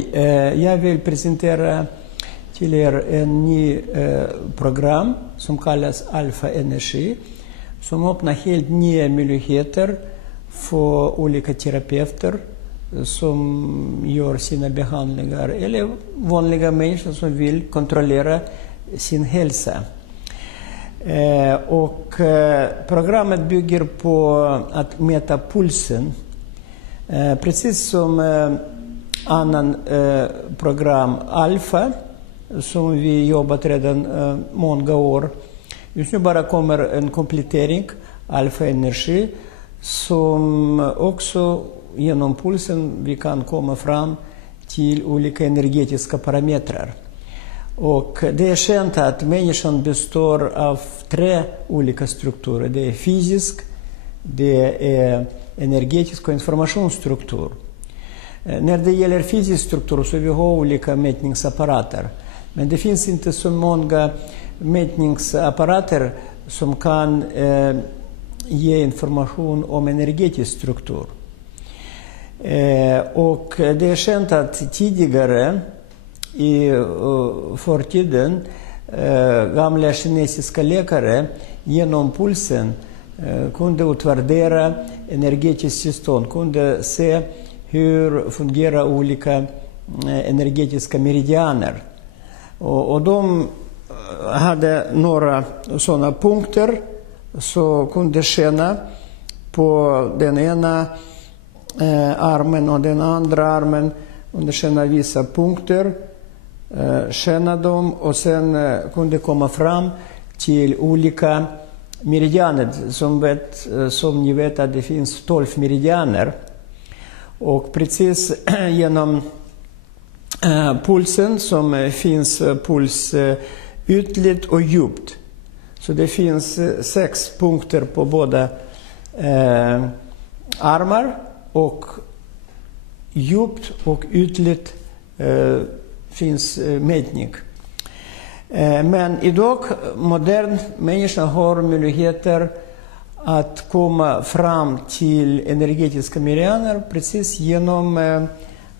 Hej, jag vill presentera till er en ny program som kallas Alfa Energi, som öppnar helt nya möjligheter för olika terapeuter som gör sina behandlingar eller vanliga människor som vill kontrollera sin hälsa. Och programmet bygger på att mäta pulsen, precis som annan program Alfa som vi jobbat redan många år. Just nu bara kommer en komplettering, Alfa Energi, som också genom pulsen vi kan komma fram till olika energetiska parametrar. Och det är känt att människan består av 3 olika strukturer. Det är fysisk, det är energetisk och informationsstruktur. När det gäller fysisk struktur så vi har olika mätningsapparater. Men det finns inte så många mätningsapparater som kan ge information om energetisk struktur. Och det är känt att tidigare i förtiden gamla kinesiska läkare genom pulsen kunde utvärdera energetiskt tillstånd, kunde se hur fungerar olika energetiska meridianer. Och de hade några sådana punkter så kunde känna på den ena armen och den andra armen, kunde känna vissa punkter, känna dem och sen kunde komma fram till olika meridianer. Som ni vet att det finns 12 meridianer. Och precis genom pulsen som finns puls ytligt och djupt. Så det finns 6 punkter på båda armar och djupt och ytligt finns mätning. Men idag modern människa har möjligheter att komma fram till energetiska meridianer precis genom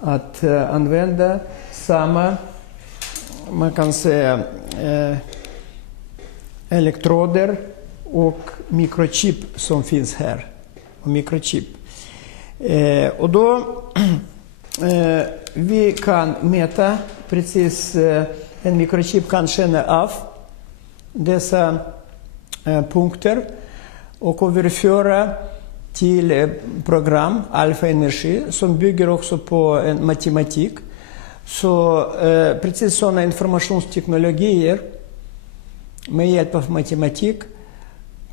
att använda samma, man kan säga, elektroder och mikrochip som finns här. Mikrochip. Och då vi kan mäta precis, en mikrochip kan känna av dessa punkter och överföra till program Alfa Energi som bygger också på en matematik. Så precis sådana informationsteknologier med hjälp av matematik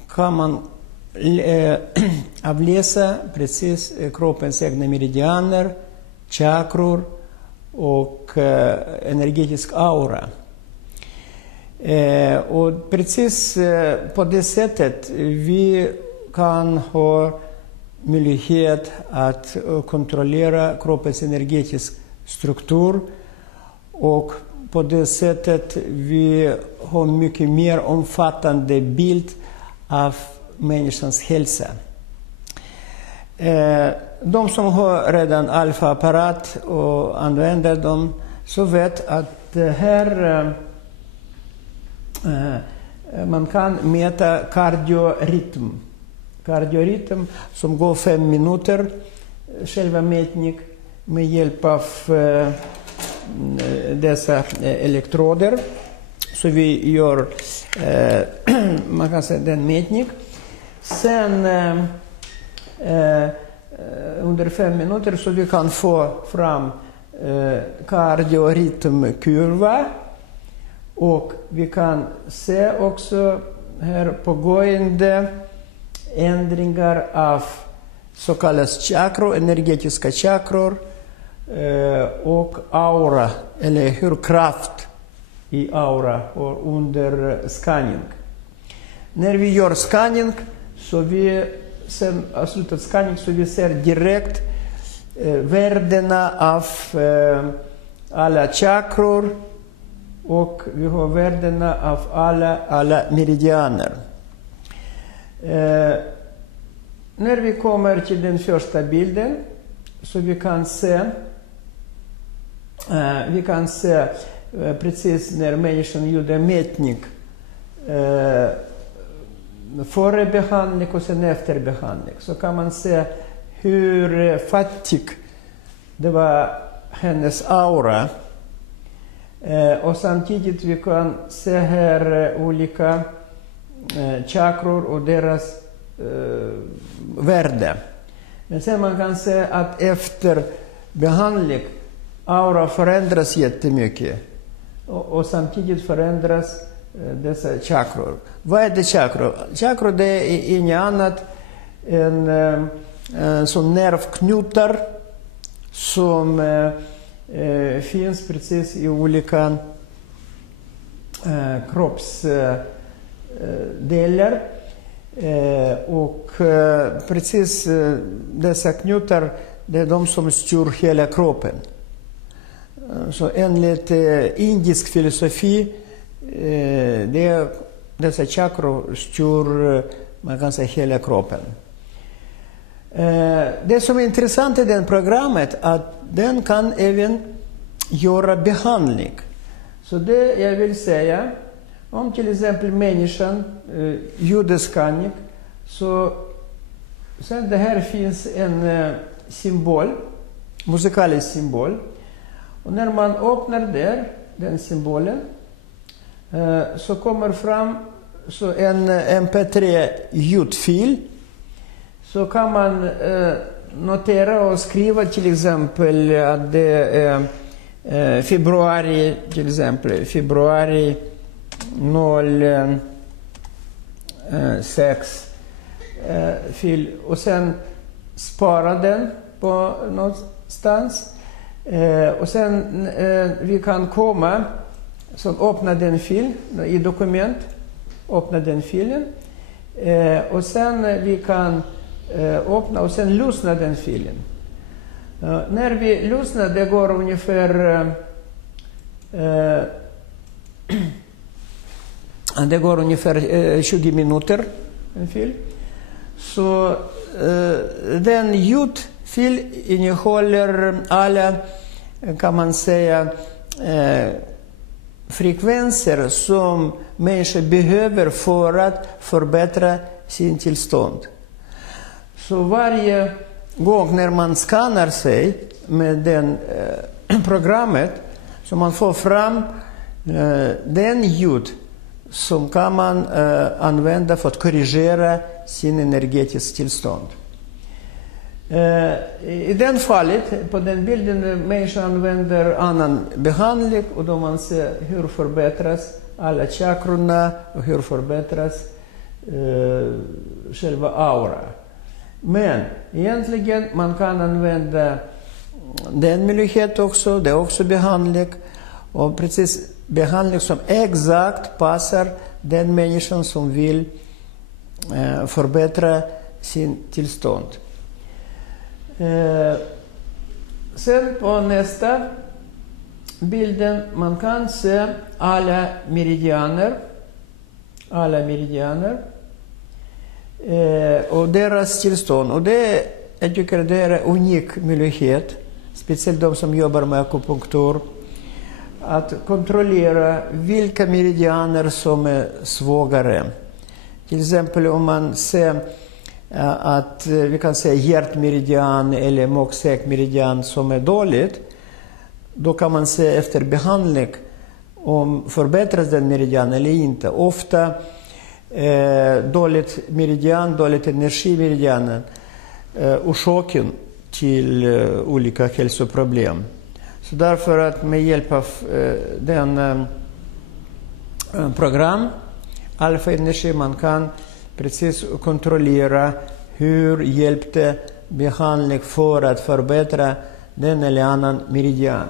kan man avläsa precis kroppens egna meridianer, chakror och energetisk aura. Och precis på det sättet vi kan ha möjlighet att kontrollera kroppens energetisk struktur och på det sättet vi har mycket mer omfattande bild av människans hälsa. De som har redan alfa-apparat och använder dem så vet att här man kan mäta kardiorytm. Kardiorytm som går 5 minuter, själva mätning med hjälp av dessa elektroder. Så vi gör man kan säga den mätning. Sen under 5 minuter så vi kan få fram kardiorytmkurva och vi kan se också här pågående ändringar av så kallade chakror, energetiska chakror och aura, eller hur kraft i aura och under scanning. När vi gör scanning så vi sen avslutat scanning så vi ser direkt värdena av alla chakror och vi har värdena av alla meridianer. När vi kommer till den första bilden så vi kan se vi kan se precis när människan gjorde mätning före behandling och sen efter behandling, så kan man se hur fattig det var hennes aura. Och samtidigt vi kan se här olika chakror och deras värde. Men sen man kan se att efter behandling aura förändras jättemycket. Och samtidigt förändras dessa chakror. Vad är det chakror? Chakror det är inget annat än som nervknutar som finns precis i olika kroppsdelar. Och precis dessa knutar, det är de som styr hela kroppen. Så enligt indisk filosofi, dessa chakror styr, man kan säga, hela kroppen. Det som är intressant i det programmet är att den kan även göra behandling. Så det jag vill säga, om till exempel människan gjorde scanning, så sen det här finns en symbol, musikalisk symbol. Och när man öppnar den symbolen, så kommer fram så en MP3-ljudfil. Så kan man notera och skriva till exempel att det är februari, till exempel februari 06 fil, och sen spara den på någonstans. Och sen vi kan komma så öppna den fil i dokument, öppna den filen, och sen vi kan öppna och sen lyssna den filen. När vi lyssnar, det går ungefär 20 minuter en fil. Så den ljudfil innehåller alla, kan man säga, frekvenser som människor behöver för att förbättra sin tillstånd. Så varje gång när man skannar sig med den programmet, så man får fram den ljud som kan man använda för att korrigera sin energetiska tillstånd. I den fallet, på den bilden, människan använder annan behandling, och då man ser hur förbättras alla chakrorna och hur förbättras själva aura. Men egentligen man kan använda den möjlighet också, det är också behandling, och precis behandling som exakt passar den människan som vill förbättra sin tillstånd. Sen på nästa bilden man kan se alla meridianer och deras tillstånd. Och det, jag tycker det är en unik möjlighet, speciellt de som jobbar med akupunktur, att kontrollera vilka meridianer som är svagare. Till exempel om man ser att vi kan säga hjärtmeridian eller magsäckmeridian som är dåligt, då kan man se efter behandling om förbättras den meridian eller inte. Ofta dåligt meridian, dåligt energimeridianen orsaken till olika hälsoproblem. Så därför att med hjälp av den program Alpha Energy man kan precis kontrollera hur hjälpte behandling för att förbättra den eller annan meridian.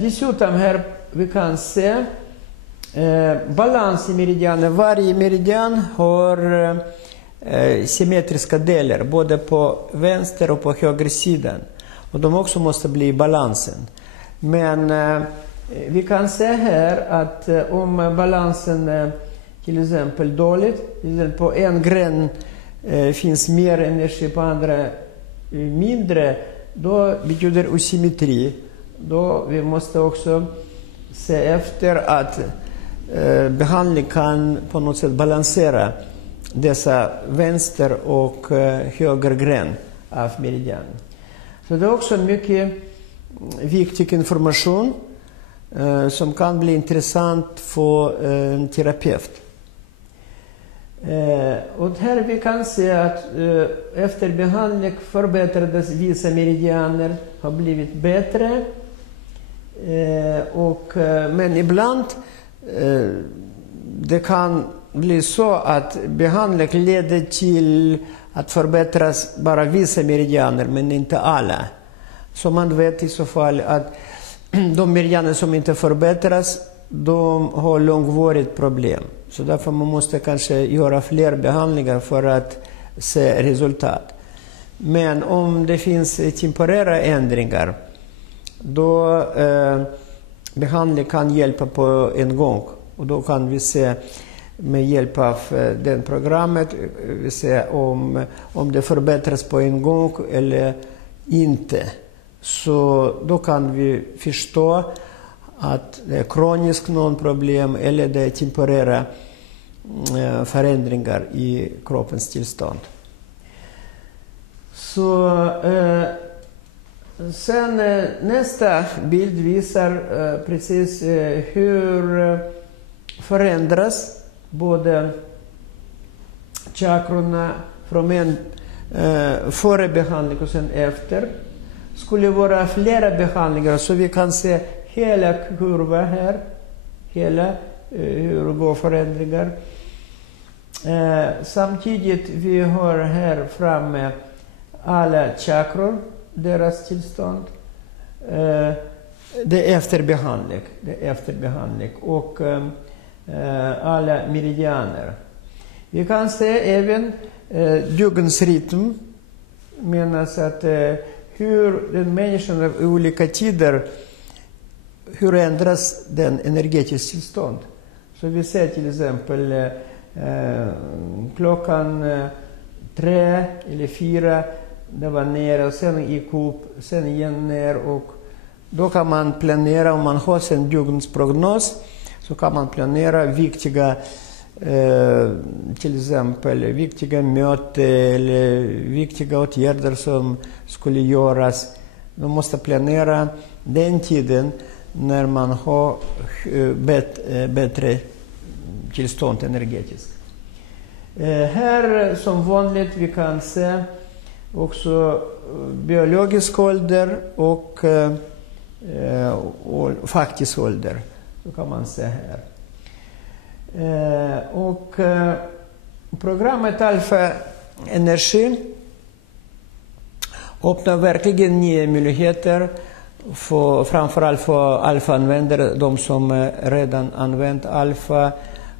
Dessutom här vi kan se balans i meridianer. Varje meridian har symmetriska delar både på vänster och på höger sidan. Och de också måste bli i balansen. Men vi kan se här att om balansen är till exempel dåligt, på en gren finns mer energi, på andra mindre, då betyder asymmetri. då vi måste också se efter att behandling kan på något sätt balansera dessa vänster och högergren av meridianen. Så det är också mycket viktig information som kan bli intressant för en terapeut. Och här vi kan se att efter behandling förbättrades vissa meridianer, har blivit bättre. Men ibland det kan bli så att behandling leder till att förbättras bara vissa meridianer men inte alla. Så man vet i så fall att de meridianer som inte förbättras, de har långvarigt problem. Så därför man måste kanske göra fler behandlingar för att se resultat. Men om det finns temporära ändringar, då behandling kan hjälpa på en gång. Och då kan vi se med hjälp av det programmet, vi ser om det förbättras på en gång eller inte. Så då kan vi förstå att det är kroniskt någon problem eller det är temporära förändringar i kroppens tillstånd. Så sen nästa bild visar precis hur förändras både chakrorna från en före behandling och sen efter. Skulle vara flera behandlingar så vi kan se hela kurvan här, hela hur går förändringar. Samtidigt vi har här framme alla chakror, deras tillstånd. Det är efterbehandling och alla meridianer. Vi kan se även dygnsrytm, menas att hur den människan av olika tider, hur ändras den energetiska tillstånd. Så vi ser till exempel klockan 3 eller 4, det var ner och sen gick upp, sen igen ner, och då kan man planera, om man har en dygnsprognos, så kan man planera viktiga till exempel viktiga möten eller viktiga åtgärder som skulle göras. Man måste planera den tiden när man har bättre tillstånd energetiskt. Här som vanligt vi kan se också biologisk ålder och faktisk ålder. Så kan man se här. Och programmet Alpha Energi öppnar verkligen nya möjligheter för, framförallt för alfa-användare, de som redan använt alfa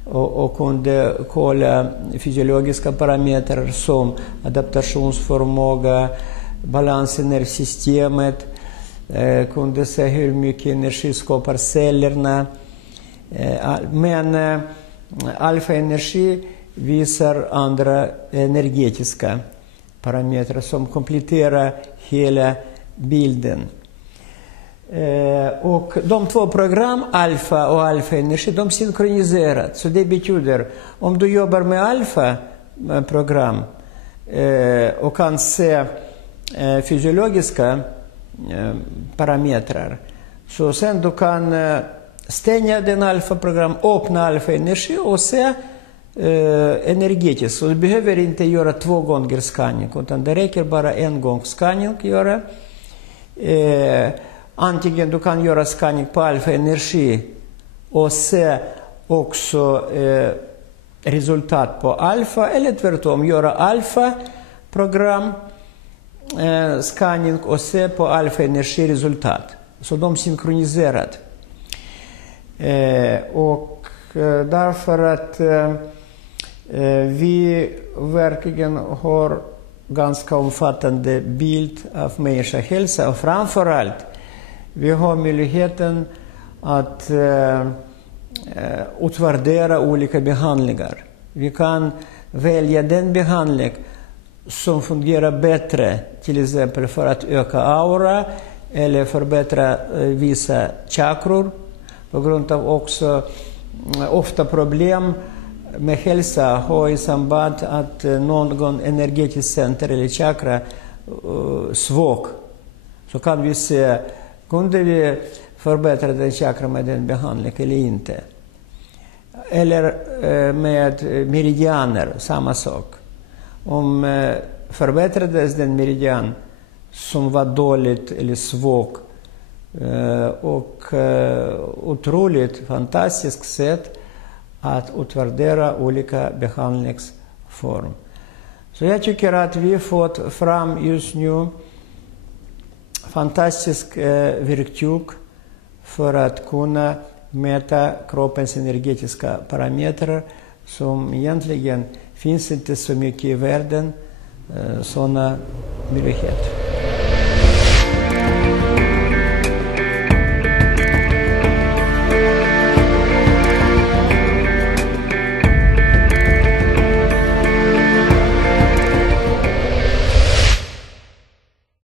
och kunde kolla fysiologiska parametrar som adaptationsförmåga, balans i nervsystemet, kunde se hur mycket energi skapar cellerna. Men alfa-energi visar andra energetiska parametrar som kompletterar hela bilden. Och de två program, alfa och alfa-energi, de synkroniseras. Så det betyder, om du jobbar med alfa-program och kan se fysiologiska parametrar, så sen du kan stänga den alfa-program, öppna alfa-energi och se energetiskt. Så du behöver inte göra 2 gånger scanning, utan det räcker bara 1 gång scanning göra. Antingen du kan göra scanning på alfa-energi och se också resultat på alfa, eller tvärtom göra alfa-program scanning och se på alfa-energi resultat. Så de synkroniserar. Och därför att vi verkligen har ganska omfattande bild av människans hälsa, och framförallt vi har möjligheten att utvärdera olika behandlingar. Vi kan välja den behandling som fungerar bättre, till exempel för att öka aura eller förbättra vissa chakror på grund av också ofta problem med hälsa har i samband att någon energetisk center eller chakra svag. Så kan vi se, kunde vi förbättra den chakra med den behandling eller inte. Eller med meridianer, samma sak. Om förbättrades den meridian som var dåligt eller svag och otroligt fantastiskt sätt att utvärdera olika behandlingsformer. Så jag tycker att vi fått fram just nu fantastiskt verktyg för att kunna mäta kroppens energetiska parametrar som egentligen finns inte så mycket i världen sådana möjligheter.